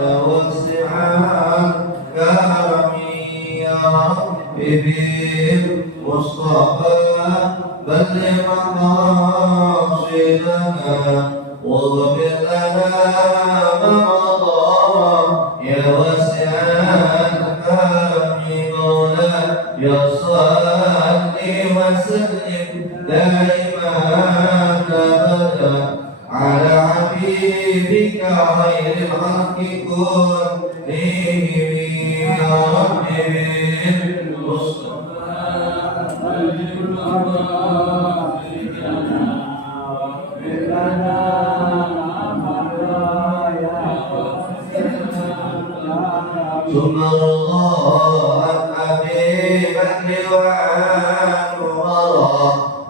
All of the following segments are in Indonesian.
وسعان كرمي يا ربي بالمصطفى بلغ مقاصدنا واغفر لنا ما مضى يا واسع الكرم مولا يا صلي وسلم دائما ابدا على حبيبك خير الخلق كلهم يا ربي بالمصطفى بلغ مقاصدنا واغفر لنا ثم الله عن أبي بكر وعن عمر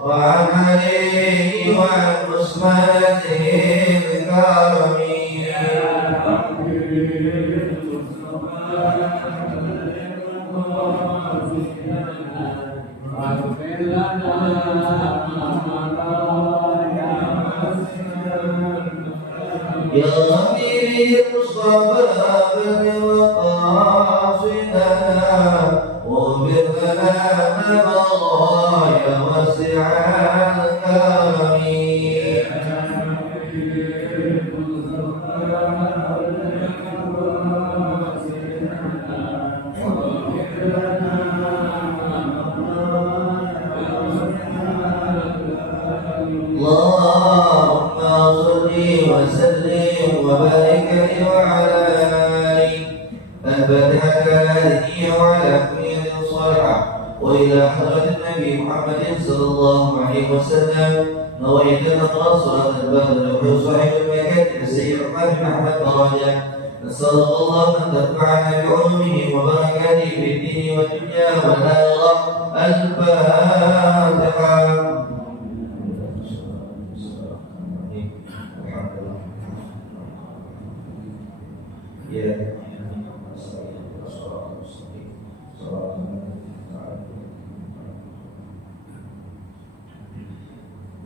وعن علي وعن عثمان الكرم يا ربي المصطفى بلغ مقاصدنا واغفر لنا ما مضى يا واسع الكرم اللهم صل وسلم وبارك وعلى آله الفاتحة هذه وعلى كل صالحة وإلى حضرة النبي محمد صلى الله عليه وسلم نويت نقرأ صلاة البدر وصحيح المكان السيد عمر بن أحمد برجة نسأل الله أن تنفعنا بعلومه وبركاته في الدين والدنيا والآخرة الفاتحة.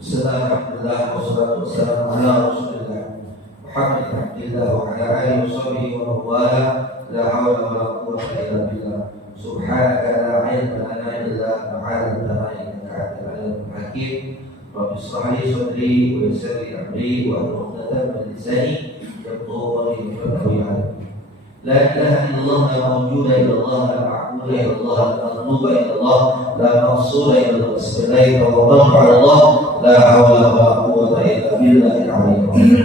Bismillahirrahmanirrahim. Wassalatu wassalamu ala Rasulillah Muhammad ibn Abdillah wa ala alihi wa sahbihi wa mawala. La hawla wa la quwwata illa billah. Subhanaka la ilma lana illa ma 'allamtana innaka antal alimul hakim. Rabbi shrah li sadri wa yassir li amri wa hlul 'uqdatam min lisani yafqahu qawli. La ilaha illallah la mawjuda illallah la ma'buda illallah la maghluba illallah la mahsura illallah bismillahi tawakkaltu ala Allah la hawla wa la quwwata illa billahil aliyyil azim.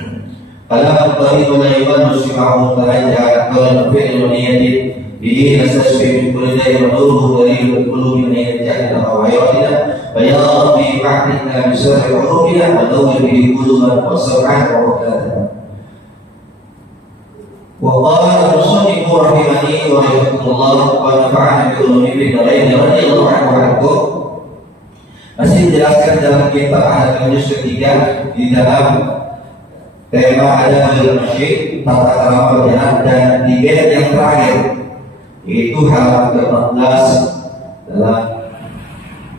Ala tariqu la yubannu simahu tarajja qawlan fi'lun niyatin bihi nasashfi min kulli dayyin wa nuruhu dalilul qulubi min jahilina wa ayatina wa ya rabbi fa'inna bi sirri qulubina wa nawwir bihi qulubana wa sam'ana wa qulubana. وقال المصنف رحمه ورحمه الله ونفعنا بعلومه في الدارين رضي الله عنه وعنكم. Masih dijelaskan dalam kitab Al juz ketiga di dalam tema ada al-masjid tata krama berjalan dan di bait yang terakhir yaitu halaman ke-14 dalam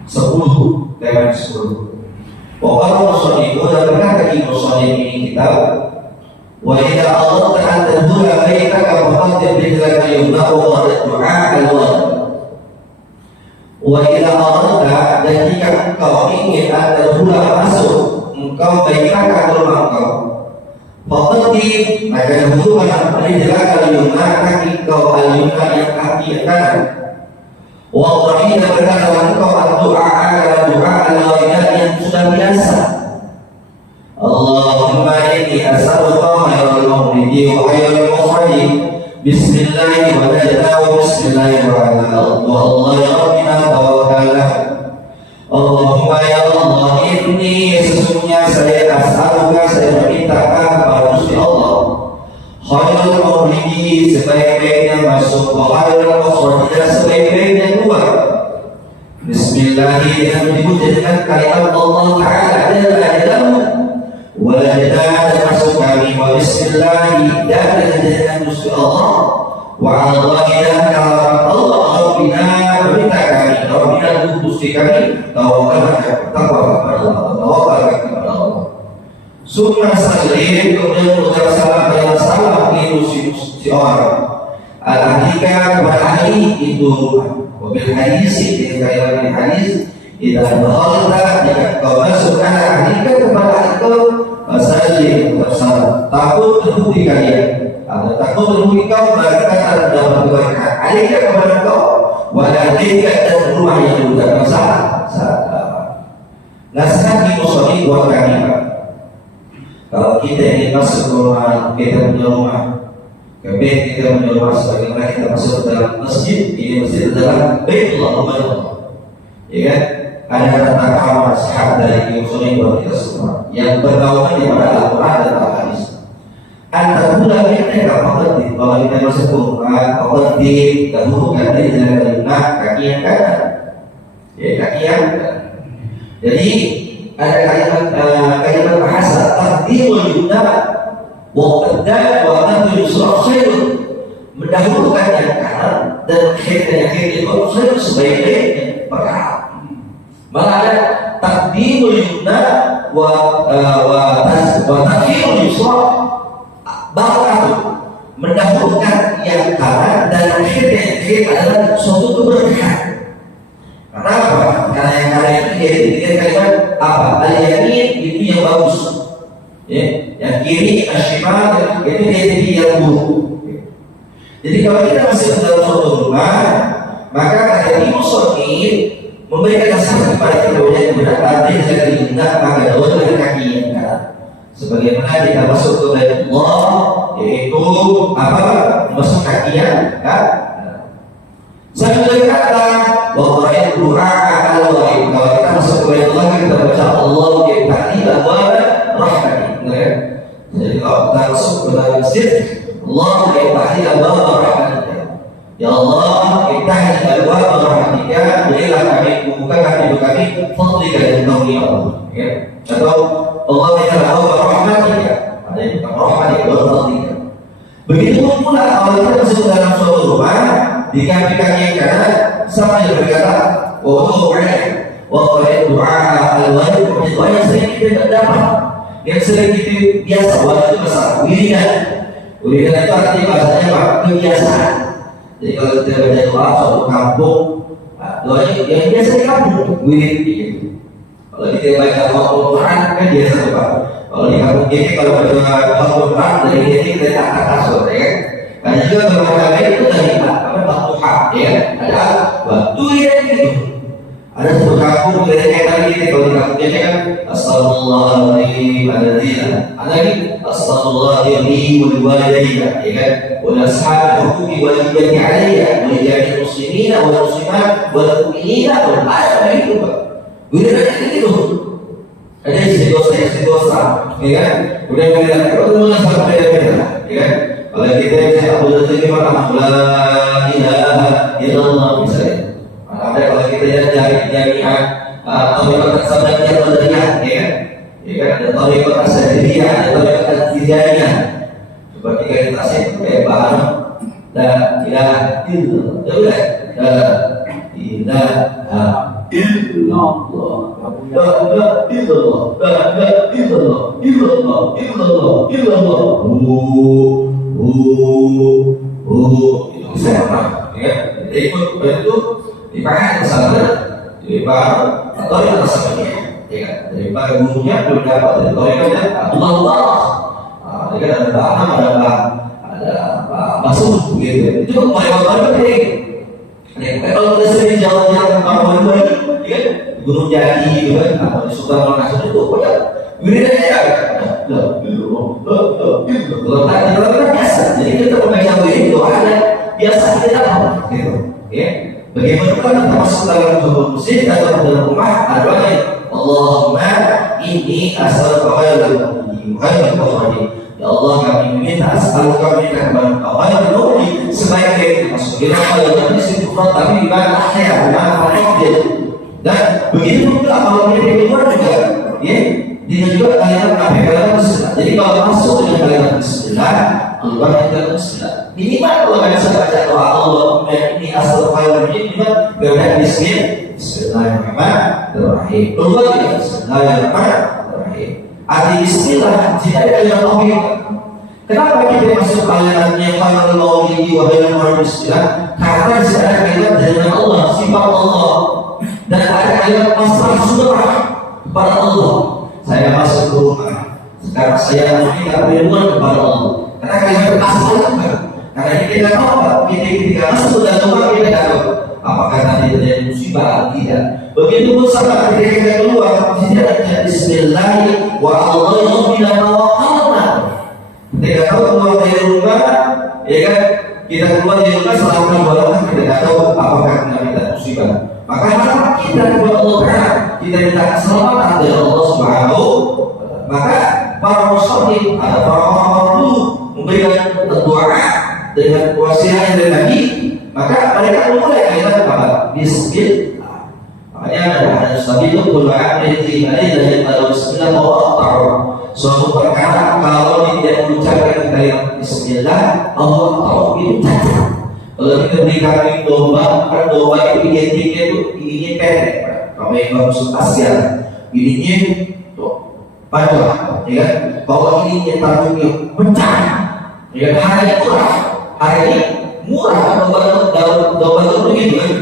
10 tema 10. Pokoknya musonif dan berkata di musonif ini kitab وإذا أردت أن تدخل بيتك فقدم رجلك اليمنى وقد الدعاء الواجب. وإذا أردت dan jika engkau ingin tadkhula masuk engkau baikkan rumah engkau faqaddim maka dahulukan rijlaka al-yumna kaki engkau al-yumna yang kaki yang kanan wa qadina berkatalah engkau doa al-wajibat yang sudah biasa. Allahumma inni as'aluka khairal mawlidi wa khairal makhraji bismillahi wa najna wa bismillahi wa ala Allah ya Rabbina tawakkalna. Allahumma ya Allah inni sesungguhnya saya as'aluka saya meminta kepada Gusti Allah khairal mawlidi sebaik-baiknya masuk wa khairal makhraji sebaik-baiknya keluar. Bismillahi dengan diwujudkan kalimat Allah Ta'ala adalah wajah termasuk kami wa bismillahi dan dengan Gusti Allah wa Allah dan Allah Rabbina meminta kami Rabbina Gusti kami tawakal kepada Allah. Sunnah salim kemudian mengucap salam dan salam di si orang. Al-ahlika kepada ahli itu mobil hadis ini kalimat hadis tidak berhalta jika kau masuk ahlika kepada itu saja bersama takut terbukti kalian atau takut terbukti kau maka tak dapat kebaikan. Ahlika kepada kau walaupun dan rumah yang juga masalah. Nasihat di musola buat kami Pak. Kalau kita ingin masuk ke rumah, kita punya rumah kebet, kita punya rumah sebagaimana kita masuk ke dalam masjid. Ini masjid adalah Baitullah, rumah Allah. Ya kan? Ada tata krama sahabat dari musola buat kita semua yang bergaulkan di pada Al-Quran dan Al-Hadis. Antara bulan kita mengerti kalau kita masuk ke rumah, mengerti dahulukan dari jalan kaki yang kanan, ya kaki yang kanan. Jadi ada kalimat bahasa taqdimul yumna wa qaddam wa qaddu yusra khairun, mendahulukan yang kanan dan yang kiri itu sebaik-baiknya perkara. Malah ada taqdimul yumna wa ta'khirul yusra, barakatuh, mendahulukan yang kanan dan yang kiri adalah suatu keberkahan. Kenapa? Karena yang kalian itu kalimat apa? Al-yamin itu yang bagus, ya. Yang kiri asyimal itu jadi yang buruk. Jadi kalau kita masih dalam suatu rumah, maka kata Ibu Soni memberikan nasihat kepada kita yang berada di jalan indah, maka dua dengan kaki yang kanan. Sebagaimana kita masuk ke Baitullah, yaitu apa? Masuk kaki yang kanan. Saya berkata bahwa doa kalau kita masuk ke Baitullah kita baca Allah ya'ti abwaba rahmati. Jadi kalau kita masuk ke dalam masjid, Allah ya'ti abwaba rahmati. Ya Allah, ya'ti abwaba rahmatika, berilah kami bukakan pintu kami fadlika dan karunia Allah. Ya. Atau Allah ya'ti abwaba rahmatika. Ada yang bukan rahmatika dan fadlika. Begitu pula kalau kita masuk ke dalam suatu rumah, di kaki yang kanan sama yang berkata wa doa al-wajib, doa yang sering kita tidak dapat, yang sering kita biasa, wajib itu besar wiridan itu artinya bahasanya apa? Kebiasaan. Jadi kalau kita baca doa suatu kampung, doanya yang biasa di kampung wirid gitu. Kalau kita baca Al-Quran kan biasa doa. Kalau di kampung kita kalau baca Al-Quran dari kita tak kasut, ya kan? Karena juga berbagai itu dari waktu ya, ada waktu yang gitu. Ada satu kampung dari tadi kalau di kampung ini kan Astagfirullahaladzim ada lagi Astagfirullahaladzim wal walidayya, ya kan? Wal ashab hukuki walidayya alayya wal jami'il muslimina wal muslimat wal mu'minina wal ayat itu Pak. Udah ada gitu. Ada istighosah, ya kan? Udah bilang kalau sampai beda, ya kan? Kalau kita bisa Abdul Terima la ilaha illallah misalnya. Ada kalau kita jami'ah atau sabda yang berdarah, ya kan? Ya kan? Ada tariqat as-sadiriyah, ada tariqat tijaniyah. Seperti kita sih kayak bahan la ilaha illallah. Sudah. La ilaha illallah. La ilaha illallah. La ilaha illallah. Illallah. Illallah. Illallah. Itu sama, ya. Ikut itu dipakai kesana, dipakai atau yang rasanya, ya. Daripada gurunya belum dapat dari toreknya, Allah. Jadi ada bahan, ada masuk gitu. Itu paling penting. Kalau kita sering jalan-jalan kampung baru, ya, Gunung Jati, gitu kan, atau di Sultan Makassar itu, pokoknya wirid aja. Kalau tak biasa, jadi kita membaca wirid itu ada biasa kita dapat, gitu. Ya, bagaimana kita masuk dalam suatu masjid atau dalam rumah ada lagi Allahumma inni as'aluka khairal dunya wa khairal. Ya Allah, kami meminta as'aluka minka khairal dunya, sebaik-baik masuk di dalam masjid itu tapi ibadah akhir, ibadah fardhu. Dan begitu pula kalau kita di luar juga, ya. Dia juga kalimat kalimat bismillah. Jadi kalau masuk dengan kalimat bismillah, keluar dengan bismillah. Minimal kalau kalian bisa baca doa Allahumma inni as'aluka khairal dunya, baca bismillah. Bismillahirrahmanirrahim. Keluar dengan bismillahirrahmanirrahim. Arti bismillah tidak ada yang tauhid. Kenapa kita masuk alirannya kalau maulidi wa bainal muslimin? Karena di sana kalimat dari Allah, sifat Allah, dan ada kalimat pasrah surah kepada Allah. Saya masuk ke rumah, sekarang saya meminta perlindungan kepada Allah. Karena kalimat pasrah itu karena kita tidak tahu apa, kita masuk dalam rumah kita tahu apakah tadi terjadi musibah atau tidak. Begitu pun sama ketika kita keluar, tidak ada Bismillah wa Allahu bila tawakkalna. Ketika tahu keluar dari rumah, ya kan, kita keluar dari rumah selalu berdoa, kita tidak tahu apakah kita musibah. Maka harapan kita kepada Allah Taala, kita minta keselamatan dari Allah Subhanahu. Maka para muslim, ada para orang dulu memberikan doa dengan wasiat dari Nabi, maka mereka mulai ayat apa? Bismillah. Makanya ada hadis Nabi itu doa dari dari Bismillah mau tahu. Suatu perkara kalau tidak mengucapkan kalimat Bismillah, Allah tahu itu cacat. Kalau kita berikan domba, kan domba itu identiknya itu ininya pendek, kalau yang bagus Asia, ininya tuh panjang, ya kan? Kalau ininya tangannya pecah, ya harganya murah, domba itu begitu kan?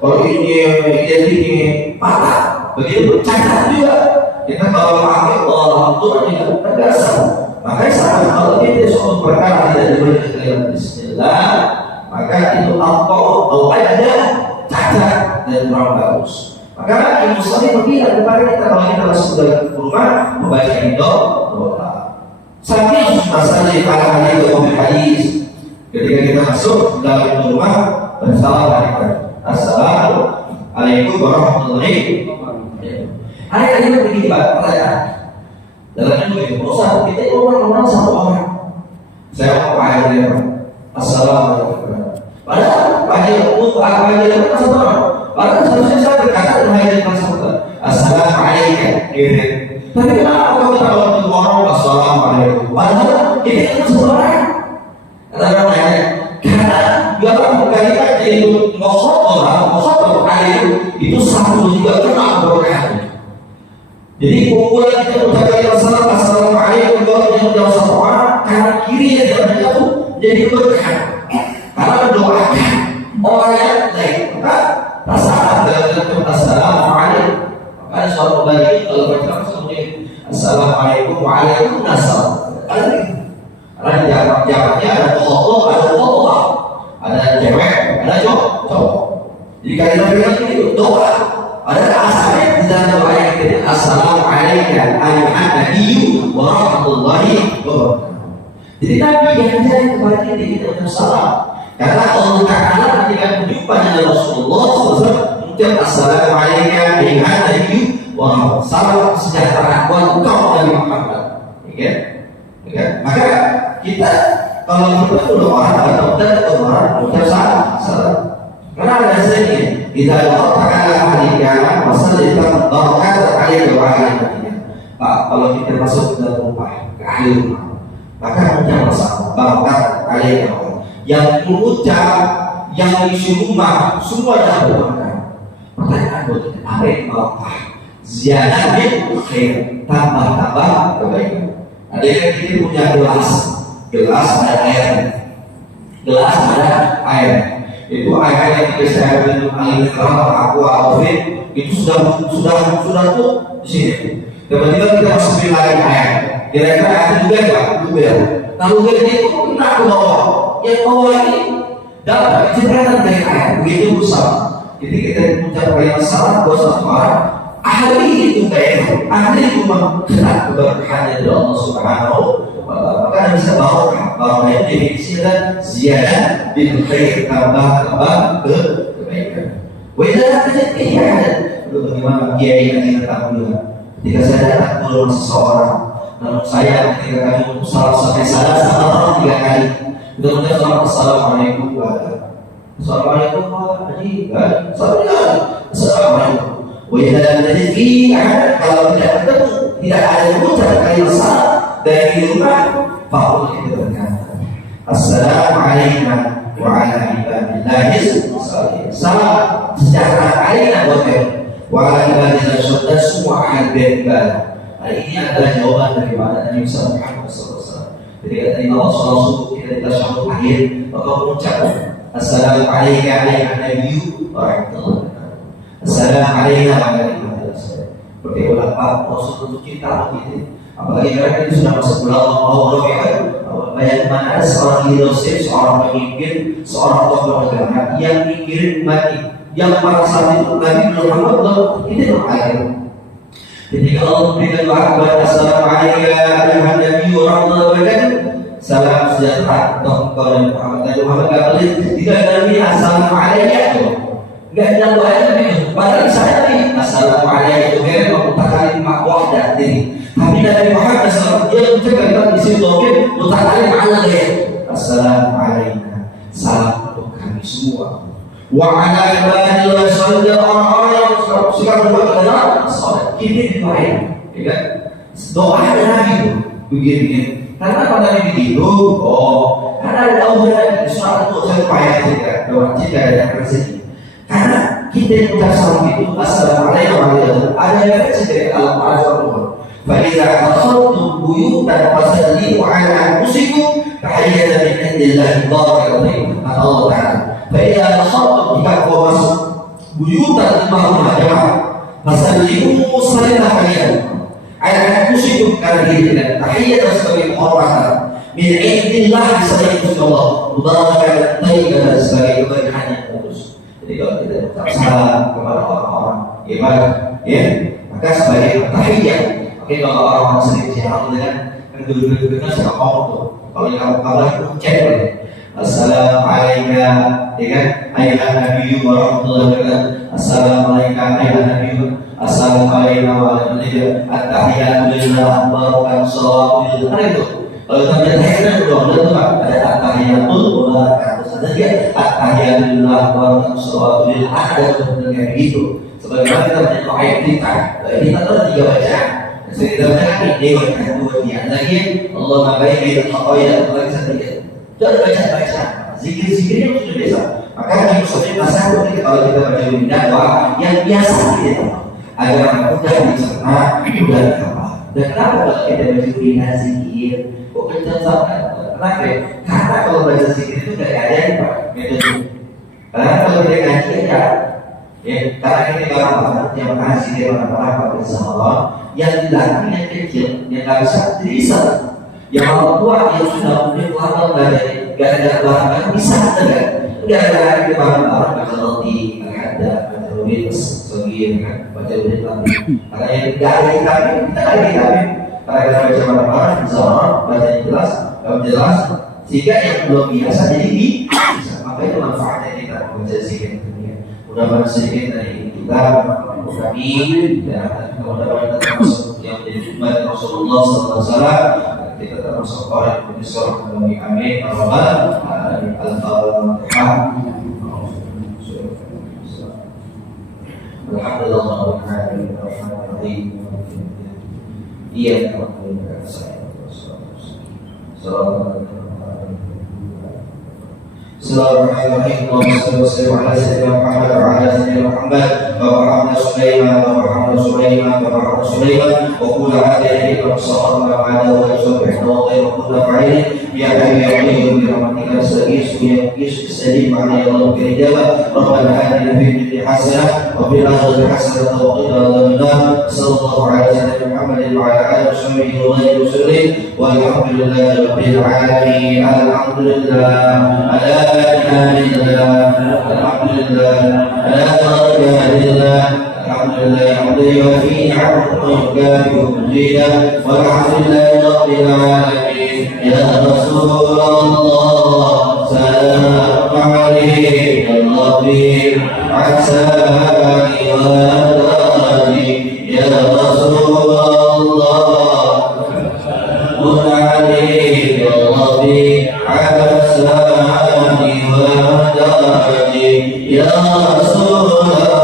Kalau ininya identiknya patah, begitu cacat juga. Kita kalau pakai orang tua tidak berdasar, makanya sama kalau kita suatu perkara tidak diberikan kalimat Bismillah, maka itu atau ada cacat dan kurang bagus. Maka Imam Syafi'i berbilang kepada kita kalau kita masuk dalam rumah membaca doa. Sampai masalah di kalangan itu hadis. Ketika kita masuk dalam rumah Assalamualaikum warahmatullahi wabarakatuh. Ada kalimat begini Pak, pertanyaan. Dalam itu Ustaz, kita itu orang satu orang. Saya mau ayat dia. Assalamualaikum. Padahal banyak untuk apa aja satu orang. Padahal seharusnya saya berkata dengan satu. Assalamualaikum. Tapi kenapa kalau kita waktu orang Assalamualaikum? Padahal ini satu orang. Kata-kata karena dalam kalimat itu mukhatab itu satu juga kena berkata. Jadi kumpulan kita ucapkan Assalamualaikum warahmatullahi wabarakatuh karena kirinya dan jatuh jadi berkah. Karena mendoakan orang yang lain. Maka rasa dalam Assalamualaikum. Maka suatu bagi kalau baca seperti Assalamualaikum waalaikumsalam. Karena jawabannya ada Allah, ada cewek, ada cowok. Jadi kalimat itu doa. Ada asalnya di dalam doa yang kita Assalamualaikum ayuhan nabiyyu wa rahmatullahi wabarakatuh. Jadi Nabi yang menjadi kepada kita untuk salam. Karena Allah Ta'ala ketika berjumpa dengan Rasulullah SAW mengucap Assalamualaikum ayuhan nabiyyu wa rahmatullahi. Salam sejahtera buat engkau Nabi Muhammad. Ya? Maka kita kalau kita berdoa atau tidak berdoa mengucap salam. Karena ada sedikit kita doa ala alika wasallallahu barakat alaihi wa alihi. Pak, kalau kita masuk ke dalam rumah, ke ahli rumah, maka mengucap salam barakat alaihi. Yang mengucap, yang isi rumah semua dah berdoa. Pertanyaan buat apa yang barakah? Ziyadah bin khair, tambah kebaikan. Ada yang kita punya gelas ada air, gelas ada air. Itu air yang kita saya minum air mineral aku Alvin itu sudah tuh di sini. Tiba-tiba kita masukin lagi air. Kira-kira ada juga nggak? Luber. Nah luber itu kena ke bawah. Yang bawah ini dapat cipratan dari air. Begitu besar. Jadi kita mengucapkan salam buat satu orang. Ahli itu kayak ahli itu kena keberkahan dari Allah Subhanahu. Maka bisa bawa yang definisinya ziyadah bin khair tambah kebaikan. Wajah kejadian ada. Bagaimana kiai yang kita tahu ketika saya datang ke rumah seseorang, namun saya ketika kami salam sampai salah 3 kali. Kemudian Assalamualaikum Assalamualaikum Assalamualaikum. Wajah kejadian kalau tidak ketemu tidak ada ucapan kalimat salam dari rumah, fakul kita berkata Assalamualaikum warahmatullahi wabarakatuh. Salam sejahtera alaina wa ala ibadillah dan semua ahli ibadah. Ini adalah jawaban daripada Nabi Muhammad SAW. Ketika tadi awal sholat subuh kita di tasyahud akhir, maka mengucap Assalamualaikum ayuhan nabiyyu wa rahmatullahi wa barakatuh. Assalamualaikum warahmatullahi wabarakatuh. Seperti ulama Rasul untuk kita begitu. Apalagi mereka itu sudah masuk bulan Ramadan. Banyak mana ada seorang leadership, seorang pemimpin, seorang tokoh agama yang mikirin mati, yang pada saat itu Nabi belum Muhammad itu akhir. Ketika Allah memberikan doa kepada Assalamualaikum ayuhan nabiyyu wa rahmatullahi wa barakatuh. Salam sejahtera untuk kepada Muhammad. Nabi Muhammad tidak boleh tidak Nabi Assalamualaikum. Enggak ada doa itu. Padahal saya nih Assalamualaikum itu mengutakan makwah dan diri. Tapi Nabi Muhammad SAW dia mengucapkan di situ mutakallim ala ghair. Assalamualaikum. Salam untuk kami semua. Wa ala ibadillah sallallahu alaihi wasallam. Sekarang berdoa adalah salat. Kita doain, ya kan? Doa ada Nabi itu begini. Karena pada Nabi begitu, karena ada aura di surat itu saya payah cerita, doa cerita ada rezeki. Karena kita yang ucap salam itu Assalamualaikum warahmatullahi wabarakatuh. Ada yang dari Al-Quran. فإذا دخلتم بيوتا فسلموا على أنفسكم تحية من عند الله تبارك وتعالى. Allah Taala. فإذا دخلتم jika kau masuk buyutan rumah jemaah, fasallimu salamah kalian. Ala anfusikum karena diri kalian. Tahiyatan sebagai penghormatan. Min indillah sebagai Allah. Mubarakatan thayyibatan sebagai keberkahan yang kudus. Jadi kalau kita ucap salam kepada orang-orang ibadah, ya, maka sebagai tahiyat. Oke, kalau orang sering siapa dengan duduk-duduknya suka ngomong. Kalau yang kamu itu cek boleh. Assalamualaikum, ya kan? Ayuhan nabiyyu wa rahmatullahi wa barakatuh. Assalamualaikum ayuhan nabiyyu. Assalamualaikum warahmatullahi wabarakatuh. At-tahiyatu lillah barakatuh salawatu lillah. Itu. Kalau kita tahiyat itu ada ada at-tahiyatul barakatuh. Ada dia at-tahiyatu lillah barakatuh salawatu lillah. Ada sebenarnya begitu. Sebagaimana kita baca kita tuh 3 bacaan. Sebenarnya ini dewa dua dia lagi Allah ngabain khotoya lagi saja. Jangan baca zikir-zikirnya sudah biasa. Maka di musola masa itu kalau kita baca doa yang biasa gitu agar mudah dicerna, mudah apa. Dan kenapa kalau kita baca zikir kok kencang sangat? Kenapa? Karena kalau baca zikir itu tidak ada yang metode. Karena kalau kita ngaji ya, karena ini barang-barang yang mengaji dia barang-barang bersama Allah. Yang dilatih yang kecil, yang nggak bisa, yang orang tua yang sudah punya pengalaman belajar, gara-gara barang bisa ada, gara-gara kita barang-barang baca roti, ada roti segini kan, baca roti lagi, karena yang dari kami, kita lagi kami, karena kita baca barang-barang, bisa orang baca yang jelas, sehingga yang belum biasa jadi bisa, maka itu manfaatnya kita baca sedikit, mudah-mudahan sedikit dari kita, kami dan mudah-mudahan kita termasuk yang menjadi umat Rasulullah SAW. Kita termasuk orang yang bersorak kami amin. Al-Fatihah. Alhamdulillah. Iya. Bismillahirrahmanirrahim. Allahumma shalli wa sallim ala sayyidina Muhammad wa ala sayyidina Muhammad wa Muhammad Sulaiman wa Muhammad Sulaiman wa Muhammad Sulaiman wa kullu hadhihi al-salatu wa ala wa subhanahu wa ta'ala wa kullu fa'ilin ya hayyu ya qayyum bi rahmatika astaghith ya salim ala ya Allah bi ijabah rabbana atina fid dunya hasanah wa fil akhirati hasanah wa qina adzabannar sallallahu ala sayyidina Muhammad wa ala alihi wa sahbihi wa sallam walhamdulillahi rabbil alamin alhamdulillah alhamdulillah الحمد لله وفي نعمه ويكافئ مجيدا والحمد لله رب العالمين يا رسول الله سلام عليك الرفيق عساك وأداني يا رسول الله سلام عليك الرفيق عساك وأداني يا رسول الله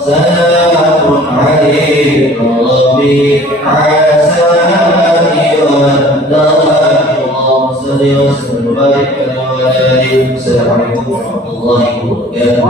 سلام عليك ربي عساني ودراني اللهم صل وسلم وبارك على السلام عليكم ورحمه الله وبركاته.